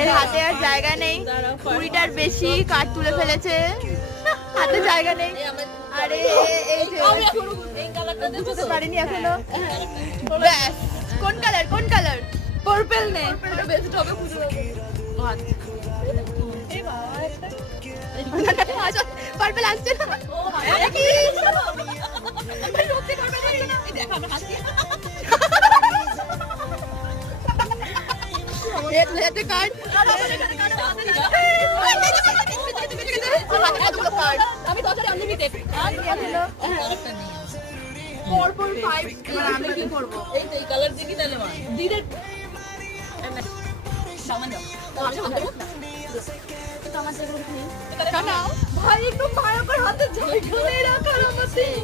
এর হাতে আর জায়গা নেই, 20টার বেশি কাঠ তুলে ফেলেছে, হাতে জায়গা নেই। আরে এই যে বুঝতে পারিনি এখনো। ব্যাস, কোন কালার কোন কালার? পার্পল নে, বেস্ট হবে পুজো। পার্পল আসছে না, কি রোদে পার্পল আসছে না, এই দেখো আমরা হাসি। এই হাতে কার্ড, আমি 10 আনলিমিটেড আর হলো 4.5। আমি কি করব? এই তো এই কালার দেখি তাহলে মা দিদে সামান দাও। আমি সামান দেব না, তো আমার যেগুলো নেই কাটাও ভাই, একটু ভয়ঙ্কর হাতে জায়গা নেই রাখার আমাদের।